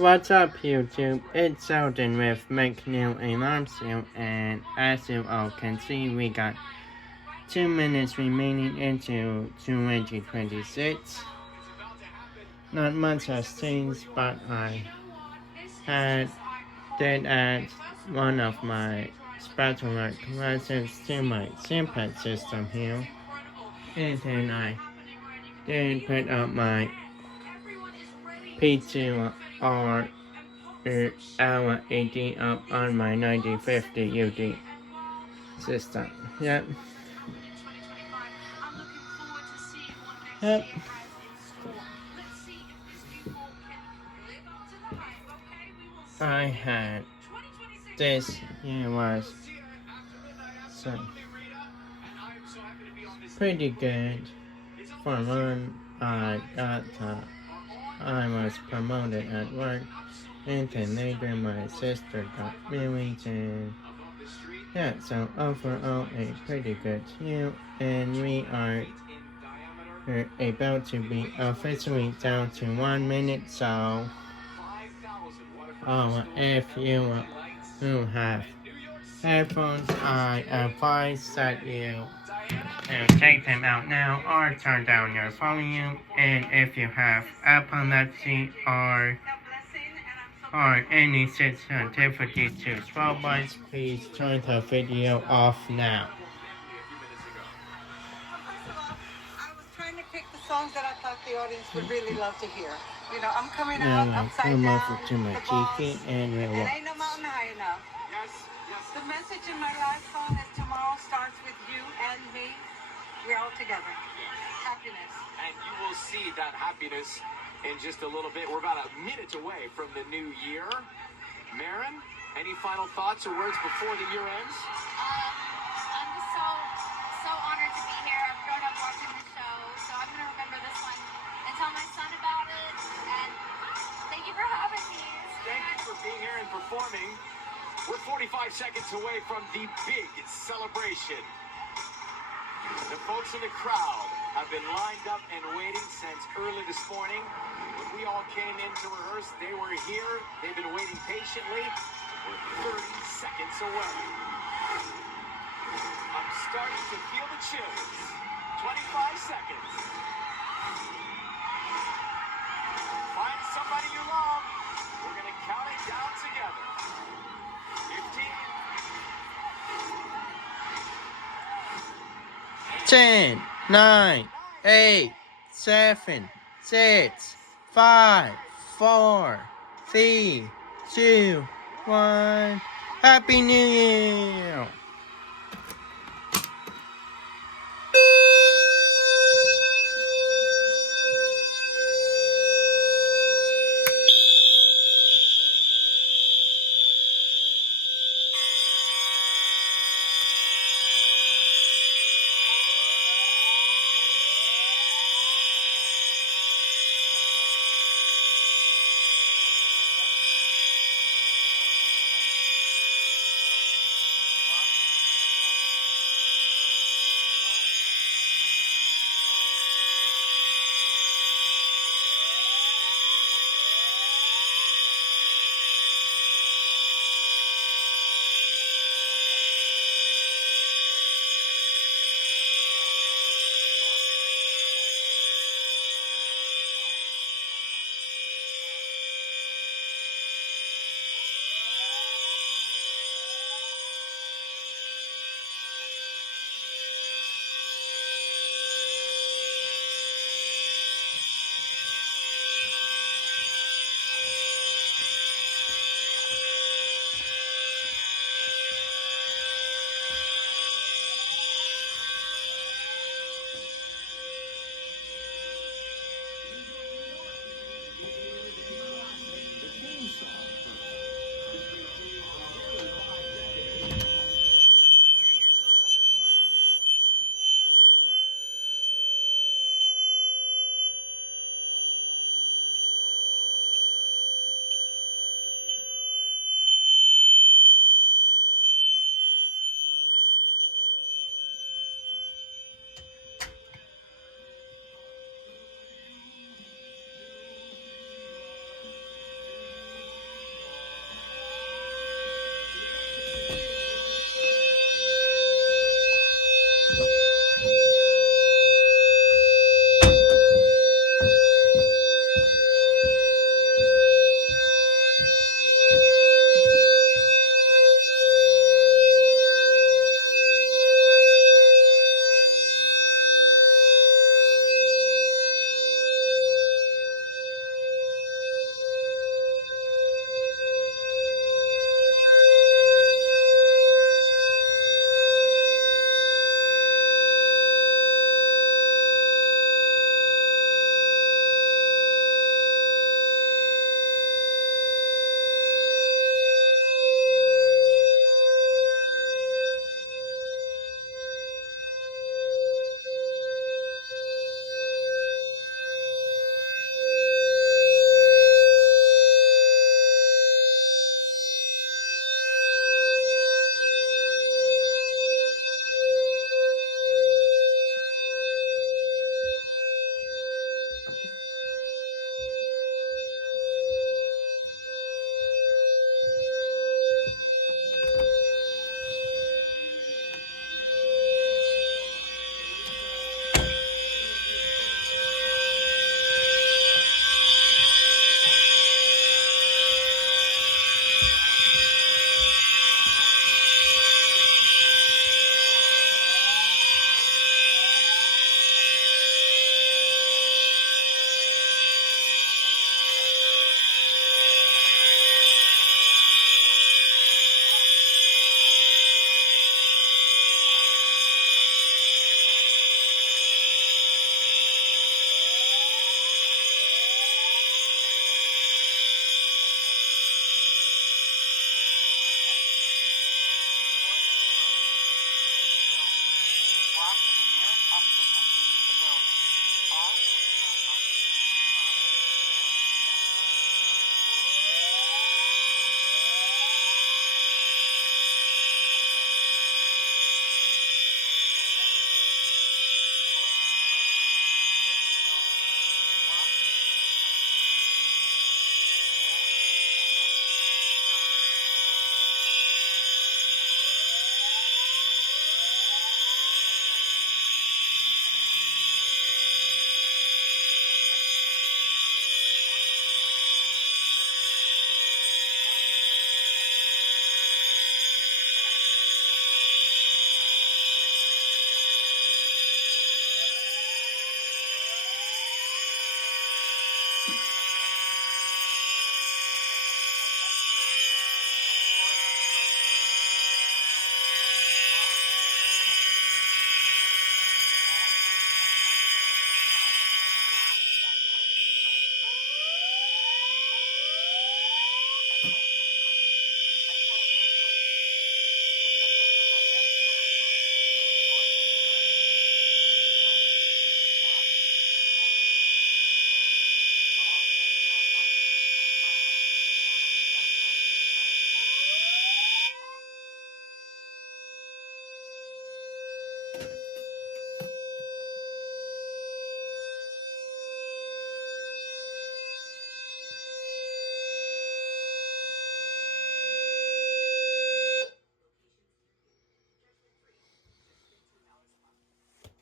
What's up YouTube? It's Sheldon with McNeil Alarm Seal, and as you all can see, we got 2 minutes remaining into 2026. Not much has changed, but I did add one of my spatula classes to my simplex system here, and then I did put up my P2R hour 80 up on my 9050 UD system. Yep. Yep. I had this year was so pretty good. For one, I was promoted at work, and then later my sister got married, and yeah, so overall a pretty good year, and we are about to be officially down to 1 minute, so if you who have headphones, I advise that you take them out now or turn down your volume, and if you have epilepsy or any sensitivity to 12 bytes, please turn the video off now. Pick the songs that I thought the audience would really love to hear. You know, I'm coming out upside down. Over to my TV and ain't no mountain high enough. Yes. The message in my last song is tomorrow starts with you and me. We're all together. Happiness. And you will see that happiness in just a little bit. We're about a minute away from the new year. Marin, any final thoughts or words before the year ends? I'm just so honored to be here. I've grown up watching the show, so I'm going to remember this one and tell my son about it. And thank you for having me. Thank you for being here and performing. We're 45 seconds away from the big celebration. The folks in the crowd have been lined up and waiting since early this morning. When we all came in to rehearse, they were here. They've been waiting patiently. We're 30 seconds away. I'm starting to feel the chills. 25 seconds. Find somebody you love. We're going to count it down together. 15. 10, 9, 8, 7, 6, 5, 4, 3, 2, 1. Happy New Year!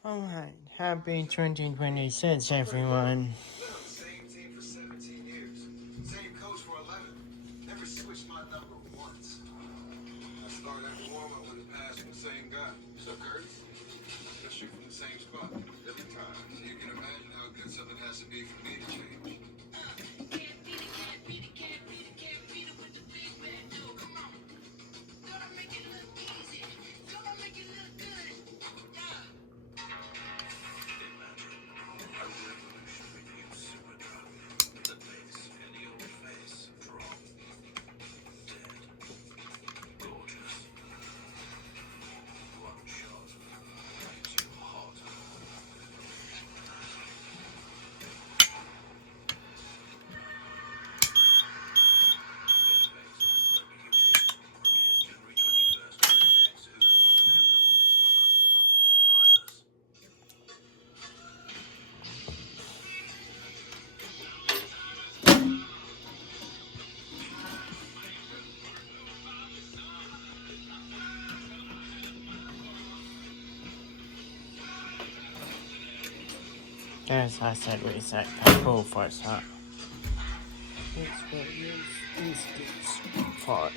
Alright, happy 2026, everyone. Same team for 17 years. Same coach for 11. Never switched my number once. I start every warm-up with a pass from the same guy. So Curtis, I shoot from the same spot every time. So you can imagine how good something has to be for me to change. As I said, reset Apple first, huh? That's what this is for.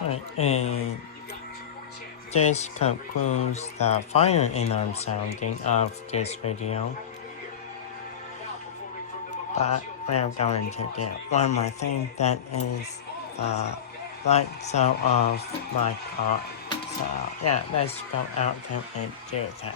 Alright, and this concludes the fire alarm sounding of this video. But we're going to do one more thing, that is the lights out of my car. So yeah, let's go out and do that.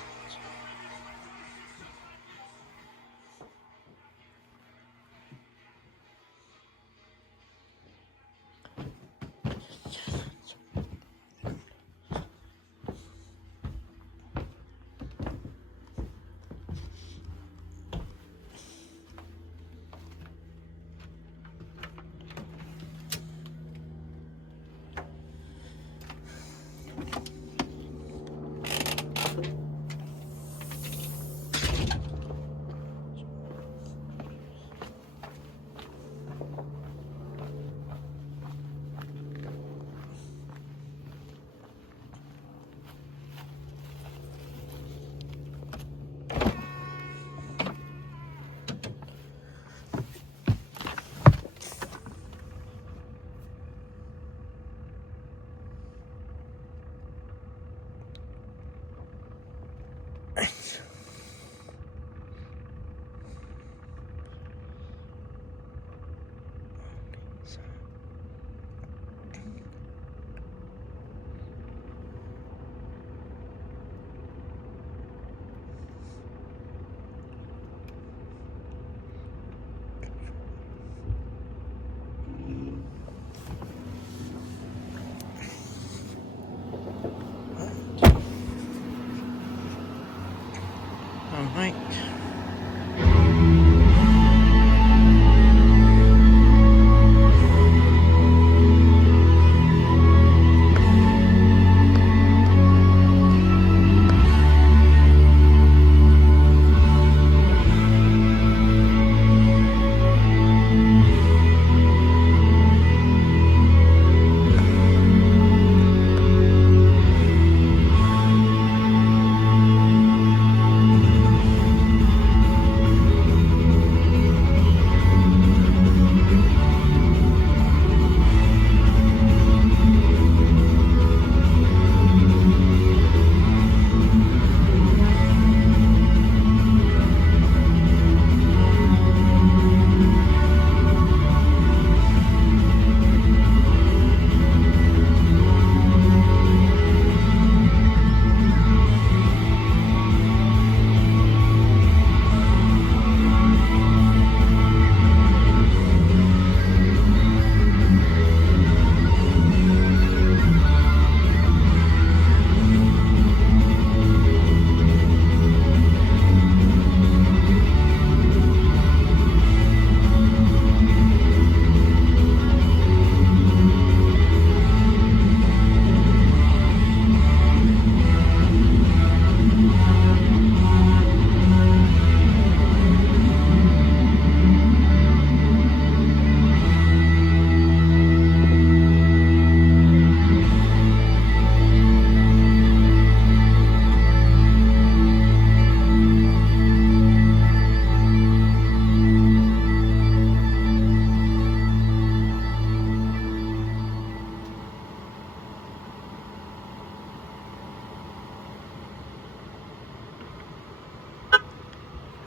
Alright.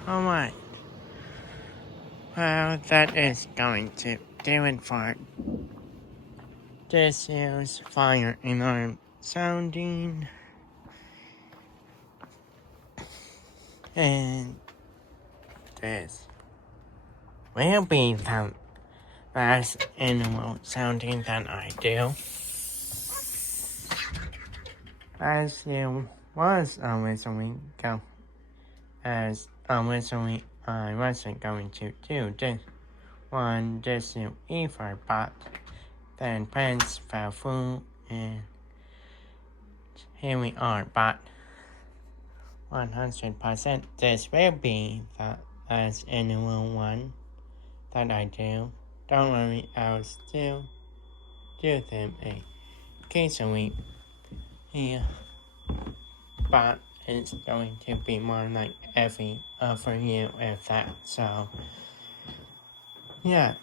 Alright. Well, that is going to do it for this year's fire alarm sounding. And this will be the last animal sounding that I do. As you was originally I wasn't going to do this one this year either, but then plans fell through and here we are, but 100% this will be the last annual one that I do. Don't worry, I'll still do them occasionally here, but it's going to be more like every other year with that, so yeah.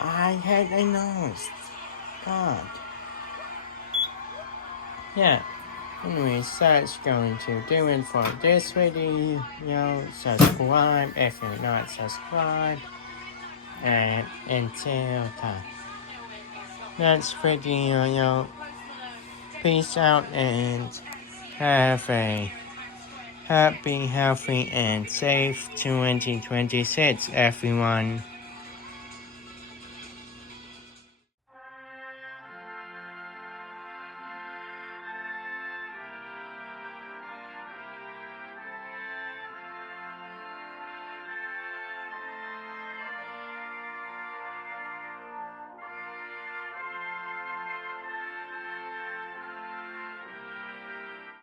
I had a nose. God. Yeah. Anyways, that's going to do it for this video. Subscribe if you're not subscribed. And until the next video, peace out and have a happy, healthy, and safe 2026, everyone.